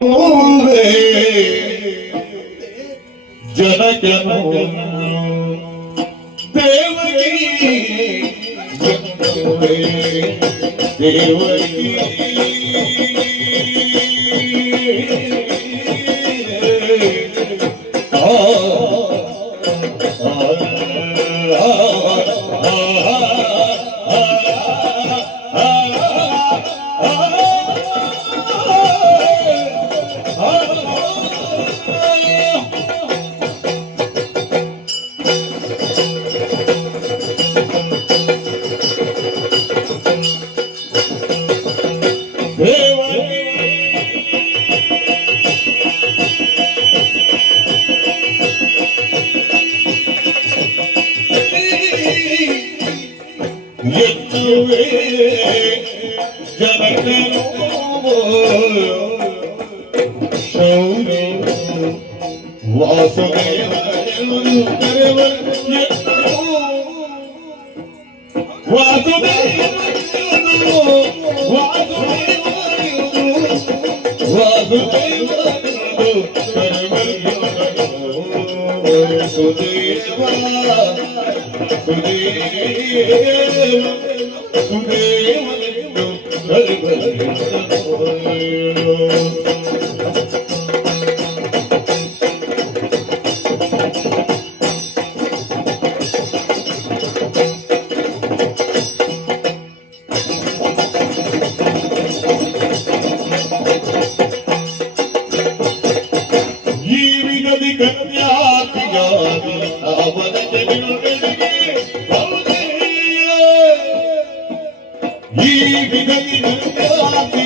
ಹೂವೇ ಜನಕನು ದೇವಗಿ ಎನ್ನುವೆ ದೇವಗಿ ಆ, ಎತ್ತುವೆ ಜನಕನು ಶೌರ್ಯ ವಾಸುದೇವ ವಾಸುದೇವ ವಾಸುದೇವ ಸುದೇವ ಸುದೇವ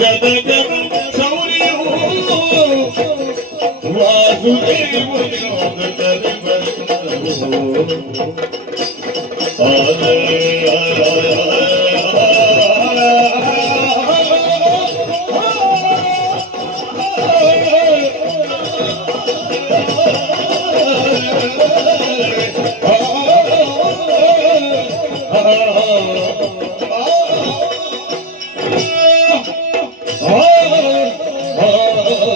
ಆ ಆ ದೇವಗಿ ಜಗಗನ ಶೌರ್ಯವು ವಾಸುದೇವ Oh,